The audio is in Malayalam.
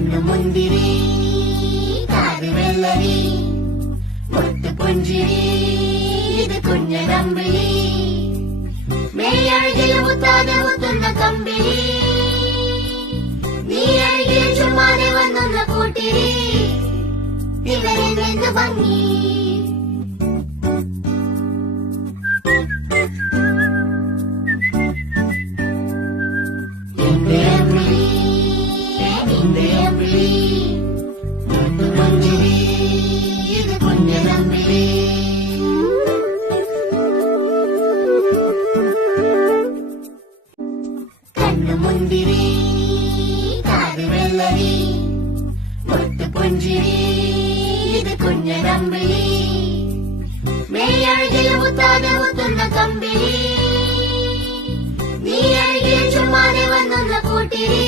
മുന്തിരി കാത് വെള്ളരി മുത്തുപുഞ്ചിരി ഇത് കുഞ്ഞനമ്പിളി മേയഴകിൽ മുത്താതെ മുത്തുന്ന കമ്പിളി നീ അഴകിൽ ചുമ്മാതെ വന്നൊന്ന കൂട്ടിരി ഇവരിൽ നിന്ന് ഭംഗി മുന്തിരി കാത് വെള്ളരി മുത്തുപുഞ്ചിരി ഇത് കുഞ്ഞനമ്പിളി മേയഴകിൽ മുത്താതെ മുത്തുന്ന കമ്പിളി നീ അഴകിൽ ചുമ്മാതെ വന്നൊന്ന കൂട്ടിരി